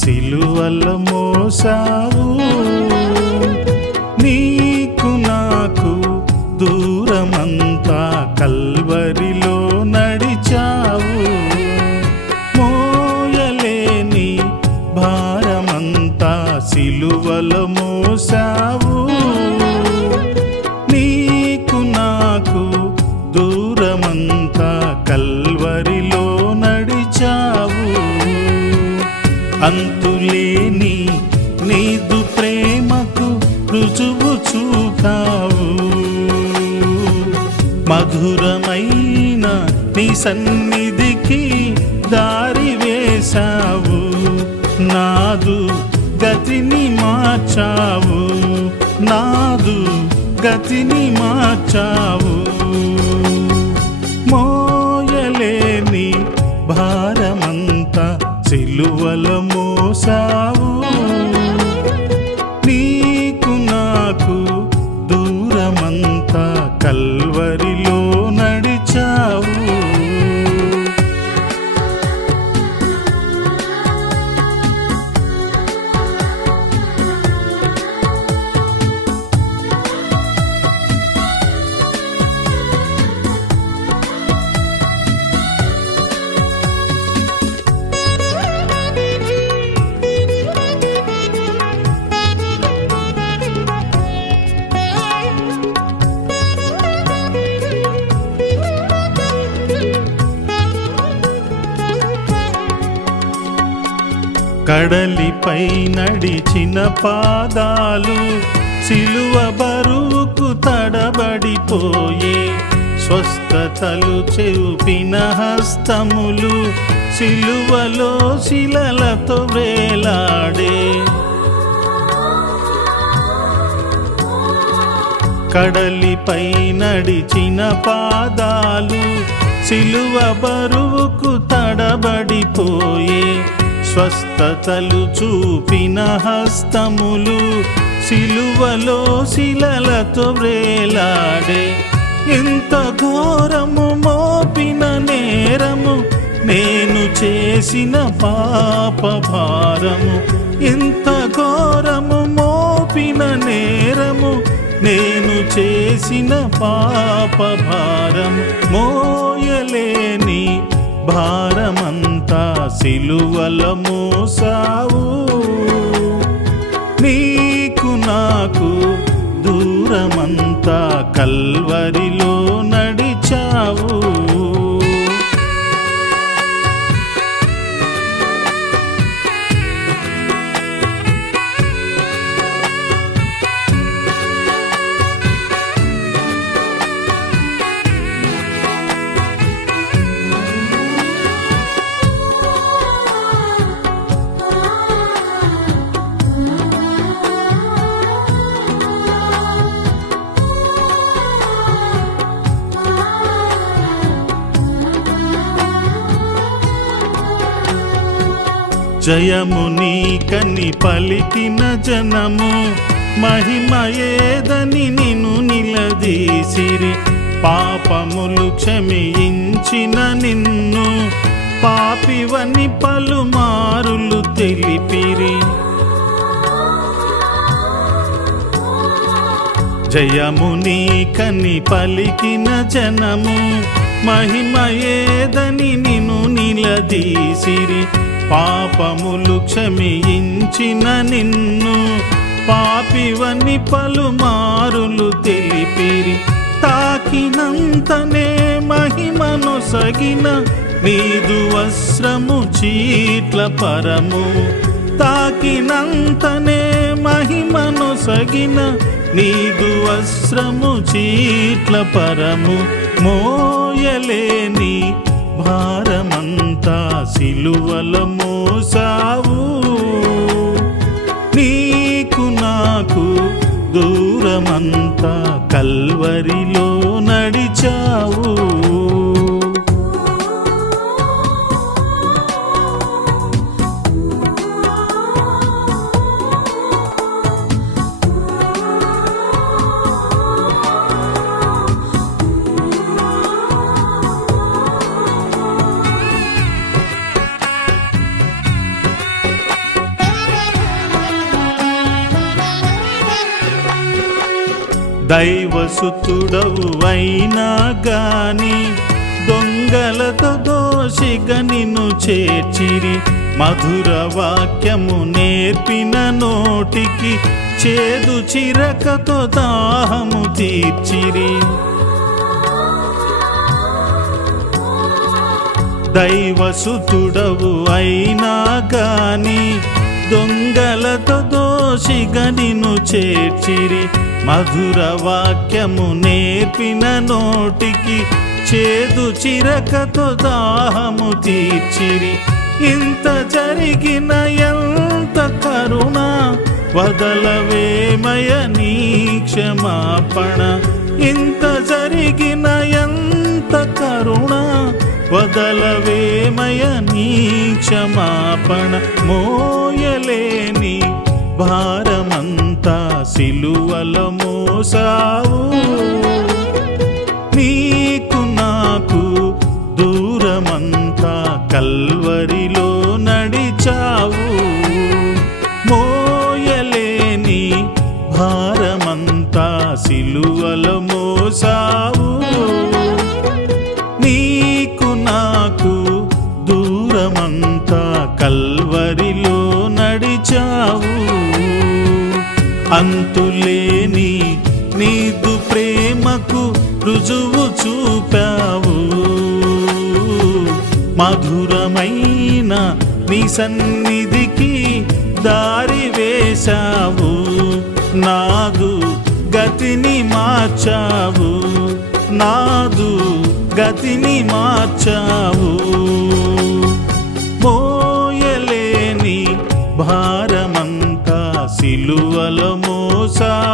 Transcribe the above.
సిలువల మోసావు. నీకు నాకు దూరమంతా కల్వరిలో నడిచావు. మోయలేని భారమంతా సిలువల మోసావు. నీకు నాకు దూరమంతా కల్వరిలో నడిచావు. అంతులేని నీదు ప్రేమకు రుజువు చూపావు. మధురమైన నీ సన్నిధికి దారి వేశావు. నాదు గతిని మార్చావు. నాదు గతిని మార్చావు. మోయలేని భారమంతా సిలువల మోసావు. నీకు నాకు దూరమంతా కల్వరిలో నడిచావు. కడలిపై నడిచిన పాదాలు సిలువ బరువుకు తడబడిపోయే. స్వస్థతలు చూపిన హస్తములు సిలువలో శిలలతో వేలాడే. కడలిపై నడిచిన పాదాలు సిలువ బరువుకు తడబడిపోయే. స్వస్థతలు చూపిన హస్తములు సిలువలో శిలలతో వేలాడే. ఎంత ఘోరము మోపిన నేరము నేను చేసిన పాప భారము. ఎంత ఘోరము మోపిన నేరము నేను చేసిన పాప భారం. మోయలేని భారమంతా సిలువల మోసావు. నీకు నాకు దూరమంతా కల్వరిలో నడిచావు. జయము నీకని పలికిన జనము మహిమ ఏదని నిన్ను నిలదీసిరి. పాపములు క్షమించిన నిన్ను పాపివని పలుమారులు తెలిపిరి. జయము నీకని పలికిన జనము మహిమ ఏదని నిన్ను నిలదీసిరి. పాపములు క్షమించిన నిన్ను పాపివని పలుమారులు తెలిపిరి. తాకినంతనే మహిమను సగిన నీదు వస్త్రము చీట్ల పరము. తాకినంతనే మహిమను సగిన నీదు వస్త్రము చీట్ల పరము. మోయలేని భారమంతా సిలువల మోసావు. నీకు నాకు దూరమంతా కల్వరిలో నడిచావు. దైవసుతుడవు అయినా గాని దొంగలతో దోషిగా నిన్ను చేర్చిరి. మధుర వాక్యము నేర్పిన నోటికి చేదు చిరకతో దాహము తీర్చిరి. దైవసుతుడవు అయినా గాని దొంగలతో దోషిగా నిన్ను చేర్చిరి. మధుర వాక్యము నేర్పిన నోటికి చేదు చిరకతో దాహము తీర్చిరి. ఇంత జరిగిన ఎంత కరుణ వదలవేమయ నీ క్షమాపణ. ఇంత జరిగిన ఎంత కరుణ వదలవేమయ నీ క్షమాపణ. మోయలేని భారమంతా సిలువలో మోసావు. నీకు నాకు దూరమంతా కల్వరిలో నడిచావు. మోయలేని భారమంతా సిలువలో మోసావు. నీకు నాకు దూరమంతా కల్వరిలో నడిచావు. అంతులేని నీదు ప్రేమకు రుజువు చూపావు. మధురమైన నీ సన్నిధికి దారి వేశావు. నాదు గతిని మార్చావు. నాదు గతిని మార్చావు. మోయలేని భారమంతా సిలువలో మోసావు.